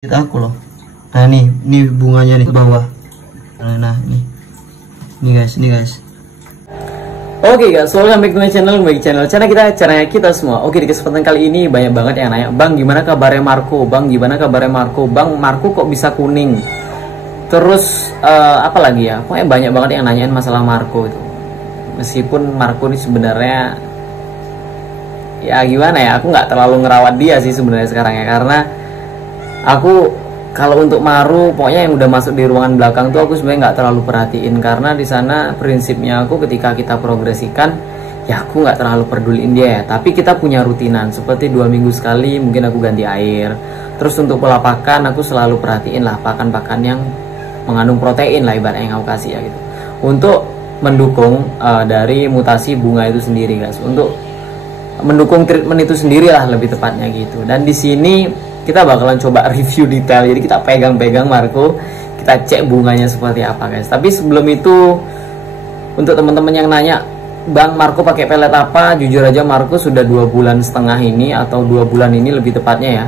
Kita aku loh. Nah nih bunganya nih ke bawah. Nah nih guys. Oke guys, welcome back to my channel, caranya kita semua. Oke, di kesempatan kali ini banyak banget yang nanya, Bang gimana kabarnya Marco? Bang Marco kok bisa kuning? Terus apa lagi ya? Pokoknya banyak banget yang nanyain masalah Marco itu. Meskipun Marco ini sebenarnya ya gimana ya, aku nggak terlalu ngerawat dia sih sebenarnya sekarang ya, karena aku kalau untuk Maru pokoknya yang udah masuk di ruangan belakang tuh aku sebenarnya nggak terlalu perhatiin, karena di sana prinsipnya aku ketika kita progresikan ya aku nggak terlalu peduliin dia ya. Tapi kita punya rutinan seperti 2 minggu sekali mungkin aku ganti air. Terus untuk pola pakan aku selalu perhatiin lah pakan yang mengandung protein lah ibaratnya yang aku kasih ya gitu, untuk mendukung dari mutasi bunga itu sendiri guys, untuk mendukung treatment itu sendiri lah lebih tepatnya gitu. Dan di sini kita bakalan coba review detail, jadi kita pegang-pegang Marco, kita cek bunganya seperti apa guys. Tapi sebelum itu, untuk teman-teman yang nanya, Bang Marco pakai pelet apa? Jujur aja Marco sudah 2,5 bulan ini, atau 2 bulan ini lebih tepatnya ya,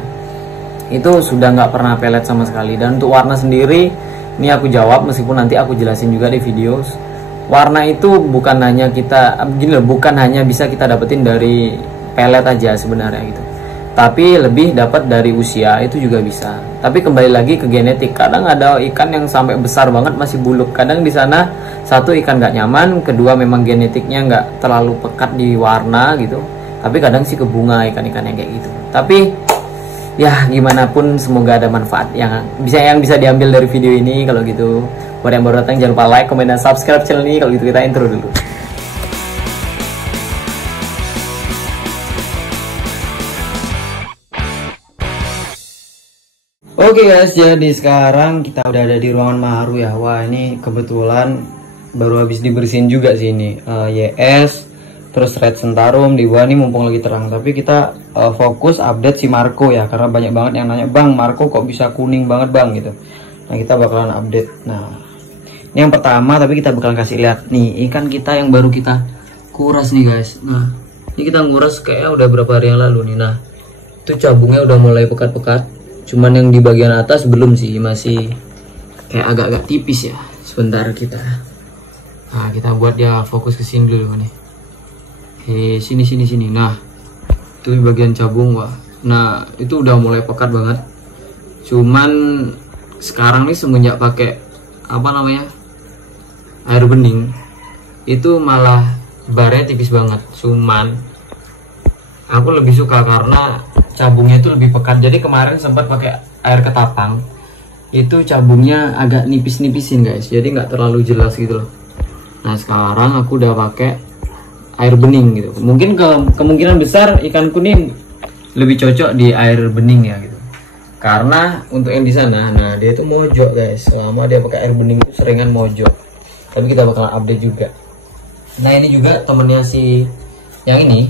itu sudah nggak pernah pelet sama sekali. Dan untuk warna sendiri, ini aku jawab meskipun nanti aku jelasin juga di video. Warna itu bukan hanya bukan hanya bisa kita dapetin dari pelet aja sebenarnya gitu, tapi lebih dapat dari usia itu juga bisa. Tapi kembali lagi ke genetik, kadang ada ikan yang sampai besar banget masih buluk, kadang di sana satu ikan nggak nyaman, kedua memang genetiknya nggak terlalu pekat di warna gitu. Tapi kadang sih ke bunga ikan-ikan yang kayak gitu. Tapi ya gimana pun semoga ada manfaat yang bisa diambil dari video ini. Kalau gitu buat yang baru datang jangan lupa like, komen, dan subscribe channel ini. Kalau gitu kita intro dulu. Oke guys, jadi sekarang kita udah ada di ruangan Maru ya. Wah ini kebetulan baru habis dibersihin juga sih ini YS, terus red sentarum di bawah ini mumpung lagi terang. Tapi kita fokus update si Marco ya, karena banyak banget yang nanya, Bang Marco kok bisa kuning banget Bang gitu. Nah kita bakalan update. Nah ini yang pertama, tapi kita bakalan kasih lihat nih ikan kita yang baru kita kuras nih guys. Nah ini kita nguras kayak udah berapa hari yang lalu nih. Nah itu cabungnya udah mulai pekat-pekat, cuman yang di bagian atas belum sih, masih kayak agak-agak tipis ya. Sebentar kita buat dia fokus ke sini dulu nih. Sini. Nah itu di bagian cabung. Wah nah itu udah mulai pekat banget. Cuman sekarang nih semenjak pakai air bening itu malah barnya tipis banget. Cuman aku lebih suka karena cabungnya itu lebih pekat. Jadi kemarin sempat pakai air ketapang, itu cabungnya agak nipis-nipisin guys, jadi nggak terlalu jelas gitu loh. Nah sekarang aku udah pakai air bening gitu. Mungkin kemungkinan besar ikan kuning lebih cocok di air bening ya gitu, karena untuk yang di sana, nah dia itu mojok guys. Selama dia pakai air bening itu seringan mojok. Tapi kita bakal update juga. Nah ini juga temennya si yang ini,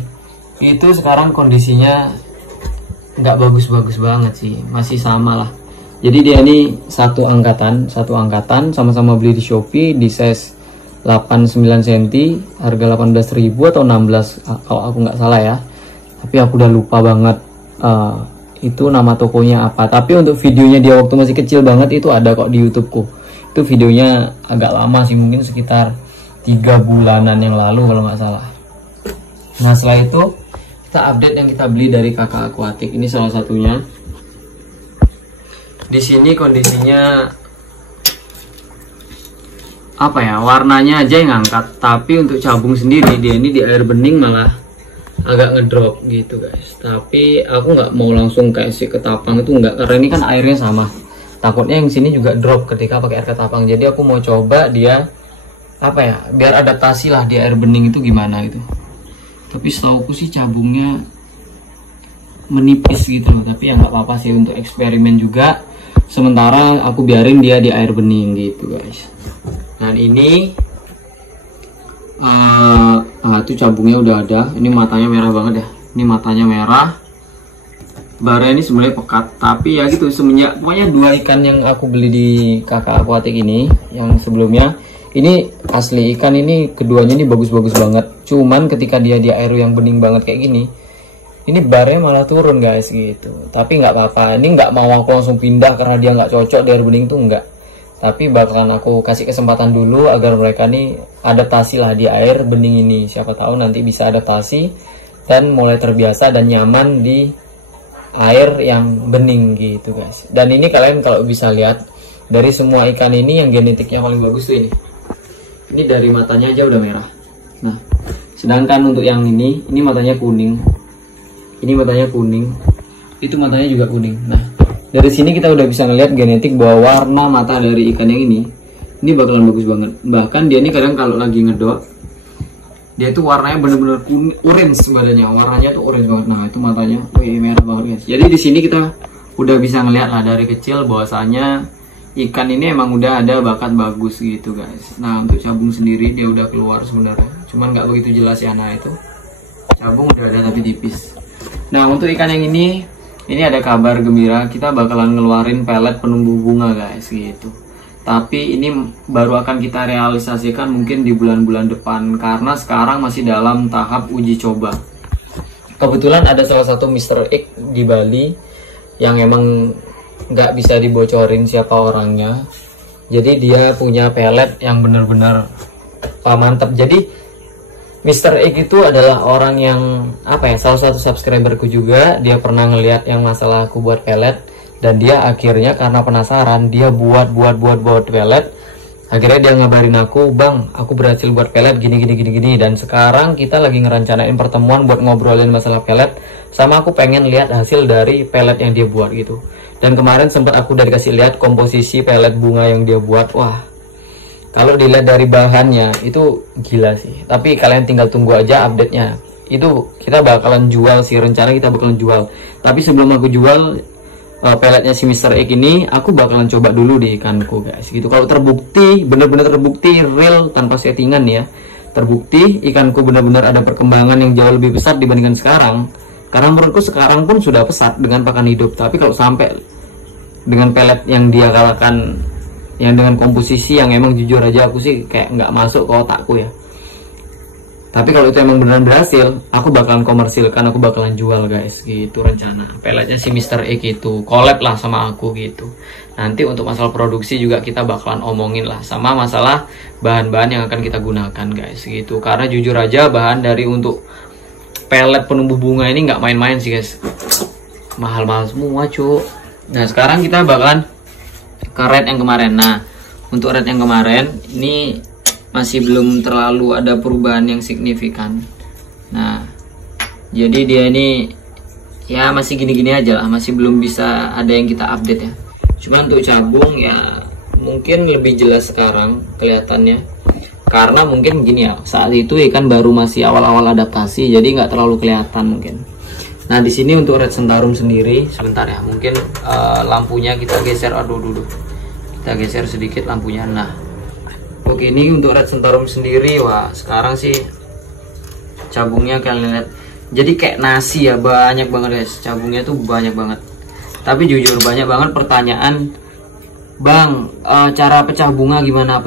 itu sekarang kondisinya nggak bagus-bagus banget sih, masih sama lah. Jadi dia ini satu angkatan, sama-sama beli di Shopee di size 89 cm, harga 18.000 atau 16 kalau aku nggak salah ya. Tapi aku udah lupa banget itu nama tokonya apa. Tapi untuk videonya dia waktu masih kecil banget itu ada kok di YouTubeku. Itu videonya agak lama sih, mungkin sekitar 3 bulanan yang lalu kalau nggak salah. Nah setelah itu kita update yang kita beli dari Kakak Aquatic. Ini salah satunya. Di sini kondisinya apa ya, warnanya aja yang ngangkat, tapi untuk cabung sendiri dia ini di air bening malah agak ngedrop gitu guys. Tapi aku nggak mau langsung kayak si ketapang itu, nggak, karena ini kan airnya sama. Takutnya yang sini juga drop ketika pakai air ketapang. Jadi aku mau coba dia biar adaptasi lah di air bening itu gimana gitu. Tapi setauku sih cabungnya menipis gitu loh. Tapi ya nggak apa-apa sih, untuk eksperimen juga. Sementara aku biarin dia di air bening gitu guys. Dan ini itu cabungnya udah ada. Ini matanya merah banget ya. Ini matanya merah. Bara ini sebenarnya pekat, tapi ya gitu semenjak pokoknya 2 ikan yang aku beli di Kakak Aquatic ini, yang sebelumnya ini asli ikan ini keduanya ini bagus-bagus banget. Cuman ketika dia di air yang bening banget kayak gini, ini barnya malah turun guys gitu. Tapi nggak apa-apa, ini nggak mau aku langsung pindah karena dia nggak cocok di air bening tuh enggak. Tapi bakalan aku kasih kesempatan dulu agar mereka nih adaptasi lah di air bening ini. Siapa tahu nanti bisa adaptasi dan mulai terbiasa dan nyaman di air yang bening gitu guys. Dan ini kalian kalau bisa lihat dari semua ikan ini yang genetiknya paling bagus tuh ini. Ini dari matanya aja udah merah. Nah, sedangkan untuk yang ini matanya kuning. Ini matanya kuning, itu matanya juga kuning. Nah, dari sini kita udah bisa ngeliat genetik bahwa warna mata dari ikan yang ini bakalan bagus banget. Bahkan dia ini kadang kalau lagi ngedot, dia itu warnanya bener-bener kuning, orange badannya, warnanya tuh orange banget. Nah, itu matanya, wih, merah banget guys. Jadi di sini kita udah bisa ngeliat lah dari kecil bahwasanya ikan ini emang udah ada bakat bagus gitu guys. Nah, untuk cabung sendiri dia udah keluar sebenarnya, cuman nggak begitu jelas ya. Nah, itu cabung udah ada tapi tipis. Nah, untuk ikan yang ini ada kabar gembira, kita bakalan ngeluarin pelet penumbuh bunga guys gitu. Tapi ini baru akan kita realisasikan mungkin di bulan-bulan depan karena sekarang masih dalam tahap uji coba. Kebetulan ada salah satu Mr. X di Bali yang emang nggak bisa dibocorin siapa orangnya. Jadi dia punya pelet yang benar-benar mantap. Jadi Mr. X itu adalah orang yang salah satu subscriberku juga. Dia pernah ngeliat yang masalah aku buat pelet dan dia akhirnya karena penasaran dia buat pelet. Akhirnya dia ngabarin aku, "Bang, aku berhasil buat pelet gini." Dan sekarang kita lagi ngerencanain pertemuan buat ngobrolin masalah pelet. Sama aku pengen lihat hasil dari pelet yang dia buat gitu. Dan kemarin sempat aku udah dikasih lihat komposisi pelet bunga yang dia buat. Wah, kalau dilihat dari bahannya itu gila sih. Tapi kalian tinggal tunggu aja update-nya. Itu kita bakalan jual sih, rencana kita bakalan jual. Tapi sebelum aku jual peletnya si Mr. X ini, aku bakalan coba dulu di ikanku guys. Gitu. Kalau terbukti, bener-bener terbukti real tanpa settingan ya. Terbukti ikanku benar-benar ada perkembangan yang jauh lebih besar dibandingkan sekarang. Karena menurutku sekarang pun sudah pesat dengan pakan hidup. Tapi kalau sampai dengan pelet yang dia kalahkan, yang dengan komposisi yang emang jujur aja aku sih kayak nggak masuk ke otakku ya. Tapi kalau itu emang beneran berhasil, aku bakalan komersilkan, aku bakalan jual guys gitu rencana. Peletnya si Mr. X itu collab lah sama aku gitu. Nanti untuk masalah produksi juga kita bakalan omongin lah, sama masalah bahan-bahan yang akan kita gunakan guys gitu. Karena jujur aja bahan dari untuk pelet penumbuh bunga ini nggak main-main sih guys, mahal-mahal semua cu. Nah sekarang kita bakalan ke red yang kemarin. Nah untuk red yang kemarin ini masih belum terlalu ada perubahan yang signifikan. Nah jadi dia ini ya masih gini-gini aja lah, masih belum bisa ada yang kita update ya. Cuma untuk cabung ya mungkin lebih jelas sekarang kelihatannya, karena mungkin gini ya, saat itu ikan baru masih awal-awal adaptasi, jadi nggak terlalu kelihatan mungkin. Nah di sini untuk red sentarum sendiri, sebentar ya, mungkin lampunya kita geser, kita geser sedikit lampunya. Nah oke, ini untuk red sentarum sendiri, wah sekarang sih cabungnya kalian lihat, jadi kayak nasi ya, banyak banget guys, cabungnya tuh banyak banget. Tapi jujur banyak banget pertanyaan, Bang, cara pecah bunga gimana?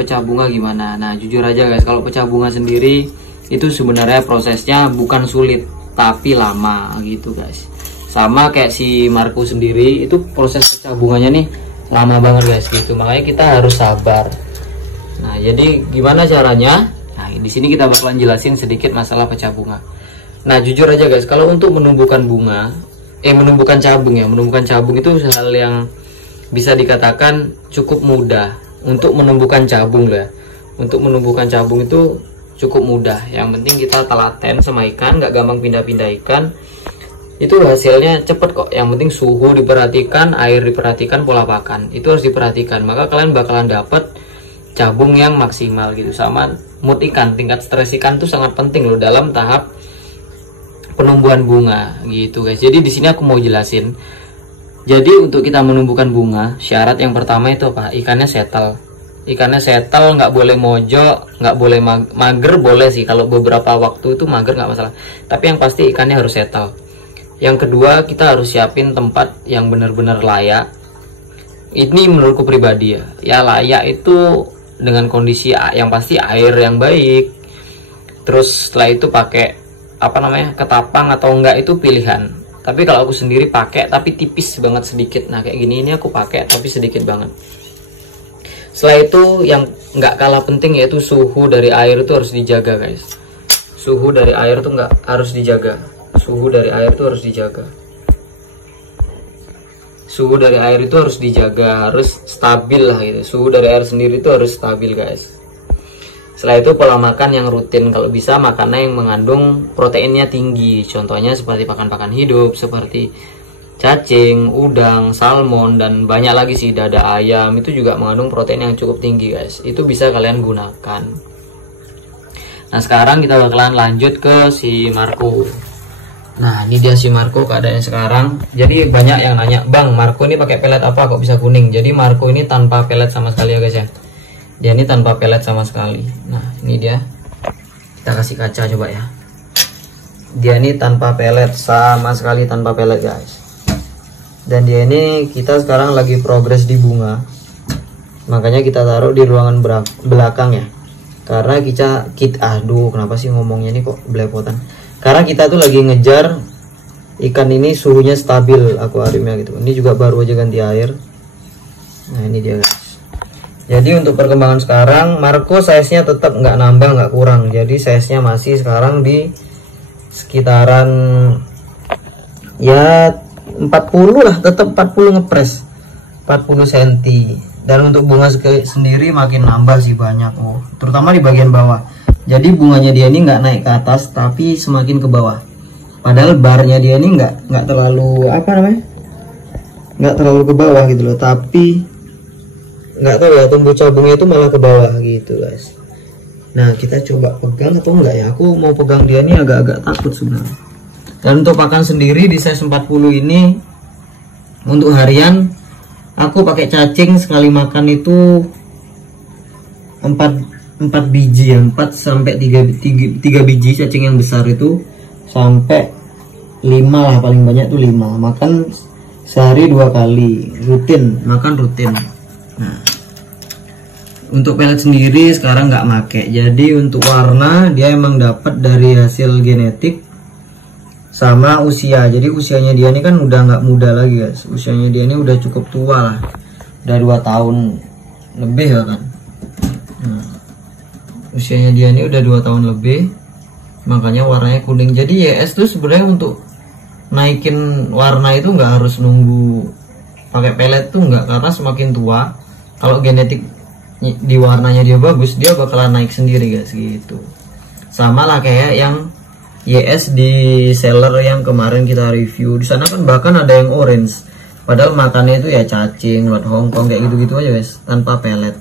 Nah jujur aja guys, kalau pecah bunga sendiri itu sebenarnya prosesnya bukan sulit tapi lama gitu guys. Sama kayak si Marco sendiri, itu proses pecah bunganya nih lama banget guys gitu, makanya kita harus sabar. Nah jadi gimana caranya? Nah di sini kita bakalan jelasin sedikit masalah pecah bunga. Nah jujur aja guys, kalau untuk menumbuhkan bunga, menumbuhkan cabung ya, menumbuhkan cabung itu hal yang bisa dikatakan cukup mudah. Untuk menumbuhkan cabung lah, untuk menumbuhkan cabung itu cukup mudah. Yang penting kita telaten sama ikan, nggak gampang pindah-pindah ikan, itu hasilnya cepet kok. Yang penting suhu diperhatikan, air diperhatikan, pola pakan itu harus diperhatikan, maka kalian bakalan dapat cabung yang maksimal gitu. Sama mood ikan, tingkat stres ikan tuh sangat penting loh dalam tahap penumbuhan bunga gitu guys. Jadi di sini aku mau jelasin. Jadi untuk kita menumbuhkan bunga, syarat yang pertama itu apa? Ikannya settle. Ikannya settle, nggak boleh mojok, nggak boleh mager, boleh sih kalau beberapa waktu itu mager nggak masalah. Tapi yang pasti ikannya harus settle. Yang kedua, kita harus siapin tempat yang benar-benar layak. Ini menurutku pribadi ya. Ya layak itu dengan kondisi yang pasti air yang baik. Terus setelah itu pakai apa namanya, ketapang atau enggak itu pilihan. Tapi kalau aku sendiri pakai tapi tipis banget sedikit. Nah kayak gini ini aku pakai tapi sedikit banget. Setelah itu yang nggak kalah penting yaitu suhu dari air itu harus dijaga guys. Suhu dari air tuh nggak harus dijaga. Suhu dari air itu harus dijaga. Suhu dari air itu harus dijaga, harus stabil lah gitu. Suhu dari air sendiri itu harus stabil guys. Setelah itu pola makan yang rutin, kalau bisa makanan yang mengandung proteinnya tinggi. Contohnya seperti pakan-pakan hidup, seperti cacing, udang, salmon, dan banyak lagi sih, dada ayam itu juga mengandung protein yang cukup tinggi guys. Itu bisa kalian gunakan. Nah sekarang kita bakalan lanjut ke si Marco. Nah ini dia si Marco keadaannya sekarang. Jadi banyak yang nanya, Bang Marco ini pakai pelet apa kok bisa kuning? Jadi Marco ini tanpa pelet sama sekali ya guys ya. Dia ini tanpa pelet sama sekali. Nah ini dia, kita kasih kaca coba ya. Dia ini tanpa pelet, sama sekali tanpa pelet guys. Dan dia ini kita sekarang lagi progres di bunga, makanya kita taruh di ruangan belakang ya. Karena kita aduh kenapa sih ngomongnya ini kok belepotan. Karena kita tuh lagi ngejar ikan ini suhunya stabil akuariumnya gitu. Ini juga baru aja ganti air. Nah ini dia guys. Jadi untuk perkembangan sekarang Marco size-nya tetap nggak nambah nggak kurang. Jadi size-nya masih sekarang di sekitaran ya 40 lah, tetap 40 ngepres, 40 cm. Dan untuk bunga sendiri makin nambah sih banyak, terutama di bagian bawah. Jadi bunganya dia ini nggak naik ke atas tapi semakin ke bawah. Padahal barnya dia ini nggak terlalu apa namanya, nggak terlalu ke bawah gitu loh, tapi nggak tahu ya, tumbuh cabungnya itu malah ke bawah gitu guys. Nah kita coba pegang atau enggak ya, aku mau pegang dia ini agak-agak takut sebenarnya. Dan untuk pakan sendiri di size 40 ini untuk harian aku pakai cacing sekali makan itu 4 biji ya, 4 sampai 3 biji cacing yang besar itu sampai 5 lah, paling banyak tuh 5. Makan sehari 2 kali, rutin, makan rutin. Nah untuk pelet sendiri sekarang nggak make. Jadi untuk warna dia emang dapat dari hasil genetik sama usia. Jadi usianya dia ini kan udah nggak muda lagi guys, usianya dia ini udah cukup tua lah, udah 2 tahun lebih ya kan. Nah, usianya dia ini udah 2 tahun lebih, makanya warnanya kuning. Jadi YS tuh sebenarnya untuk naikin warna itu nggak harus nunggu pakai pelet tuh nggak, karena semakin tua kalau genetik di warnanya dia bagus, dia bakalan naik sendiri guys gitu. Sama lah kayak yang YS di seller yang kemarin kita review. Di sana kan bahkan ada yang orange, padahal makannya itu ya cacing, lot Hongkong kayak gitu-gitu aja guys, tanpa pelet.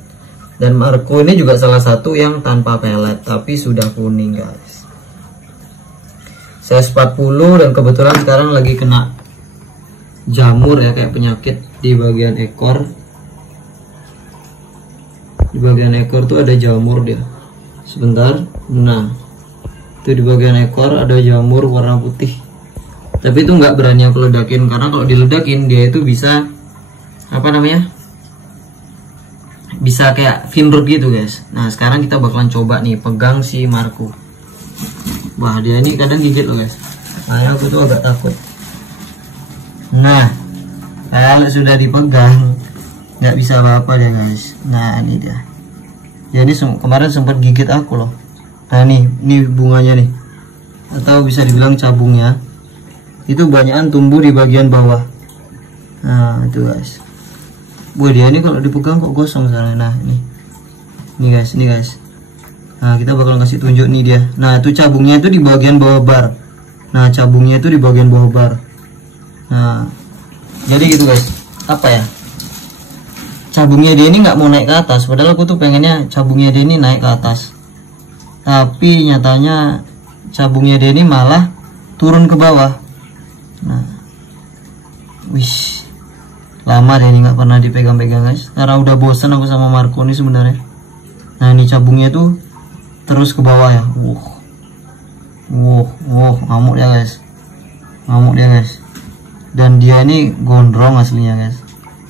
Dan Marco ini juga salah satu yang tanpa pelet tapi sudah kuning guys. Size 40 dan kebetulan sekarang lagi kena jamur ya, kayak penyakit di bagian ekor. Di bagian ekor tuh ada jamur dia. Sebentar. Nah, itu di bagian ekor ada jamur warna putih. Tapi itu nggak berani aku ledakin, karena kalau diledakin dia itu bisa apa namanya? Bisa kayak finrut gitu guys. Nah sekarang kita bakalan coba nih pegang si Marco. Wah dia ini kadang gigit loh guys. Nah aku tuh agak takut. Nah kalau sudah dipegang nggak bisa apa-apa deh guys. Nah ini dia. Jadi kemarin sempat gigit aku loh. Nah ini bunganya nih, atau bisa dibilang cabungnya itu banyakan tumbuh di bagian bawah. Nah itu guys. Wah dia ini kalau dipegang kok gosong sana. Nah ini guys, ini guys. Nah kita bakal kasih tunjuk nih dia. Nah itu cabungnya itu di bagian bawah bar. Nah cabungnya itu di bagian bawah bar. Nah jadi gitu guys. Apa ya, cabungnya dia ini nggak mau naik ke atas, padahal aku tuh pengennya cabungnya dia ini naik ke atas, tapi nyatanya cabungnya dia ini malah turun ke bawah. Nah wish, lama deh ini nggak pernah dipegang-pegang guys, karena udah bosan aku sama Marco ini sebenarnya. Nah ini cabungnya tuh terus ke bawah ya. Ngamuk ya guys, ngamuk dia guys. Dan dia ini gondrong aslinya guys.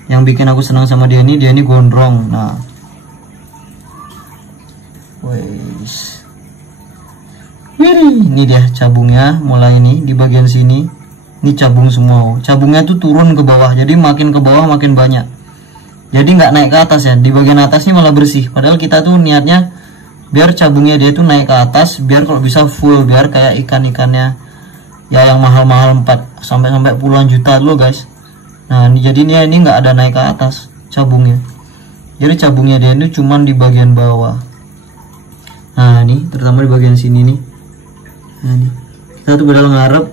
Yang bikin aku senang sama dia ini gondrong. Nah wes Ini dia cabungnya, mulai ini di bagian sini. Ini cabung semua. Cabungnya tuh turun ke bawah, jadi makin ke bawah makin banyak. Jadi nggak naik ke atas ya. Di bagian atasnya malah bersih. Padahal kita tuh niatnya biar cabungnya dia tuh naik ke atas, biar kalau bisa full, biar kayak ikan-ikannya ya yang mahal-mahal 4 sampai puluhan juta loh guys. Nah jadi ini nggak ada naik ke atas cabungnya. Jadi cabungnya dia itu cuman di bagian bawah. Nah ini terutama di bagian sini nih. Nah ini kita tuh padahal ngarep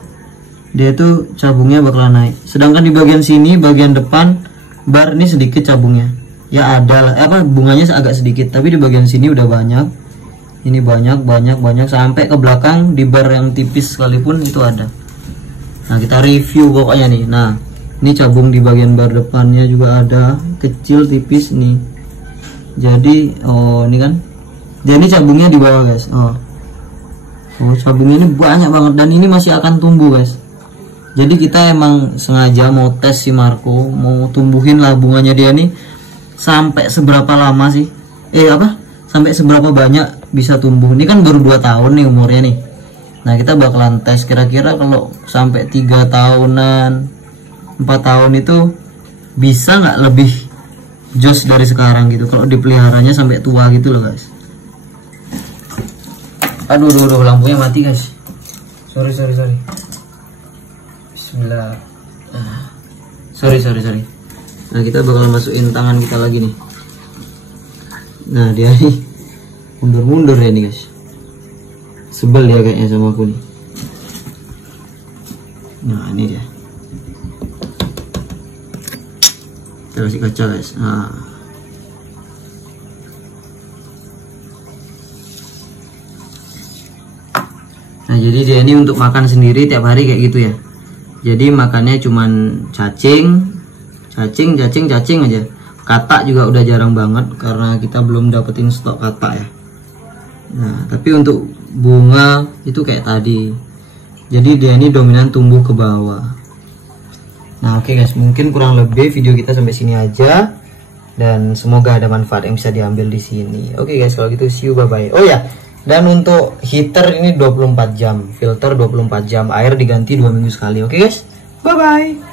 dia tuh cabungnya bakalan naik. Sedangkan di bagian sini, bagian depan bar ini sedikit cabungnya. Ya ada lah, bunganya agak sedikit. Tapi di bagian sini udah banyak. Ini banyak sampai ke belakang di bar yang tipis sekalipun itu ada. Nah kita review pokoknya nih. Nah ini cabung di bagian bar depannya juga ada, kecil tipis nih. Jadi ini kan, jadi cabungnya di bawah guys. Cabungnya ini banyak banget dan ini masih akan tumbuh guys. Jadi kita emang sengaja mau tes si Marco, mau tumbuhin lah bunganya dia nih sampai seberapa lama sih? Sampai seberapa banyak bisa tumbuh. Ini kan baru 2 tahun nih umurnya nih. Nah kita bakalan tes kira-kira kalau sampai 3 tahunan 4 tahun itu bisa nggak lebih jos dari sekarang gitu kalau dipeliharanya sampai tua gitu loh guys. Aduh lampunya mati guys. Sorry. Bismillah. Sorry. Nah kita bakalan masukin tangan kita lagi nih. Nah dia nih mundur ya nih guys. Sebel dia kayaknya sama aku nih. Nah ini dia. Kita kasih kaca guys. Nah jadi dia ini untuk makan sendiri tiap hari kayak gitu ya. Jadi makannya cuman cacing aja. Katak juga udah jarang banget karena kita belum dapetin stok katak ya. Nah tapi untuk bunga itu kayak tadi. Jadi dia ini dominan tumbuh ke bawah. Nah oke guys, mungkin kurang lebih video kita sampai sini aja. Dan semoga ada manfaat yang bisa diambil di sini. Oke guys, kalau gitu see you, bye bye. Oh ya, dan untuk heater ini 24 jam, filter 24 jam, air diganti 2 minggu sekali. Oke guys, bye bye.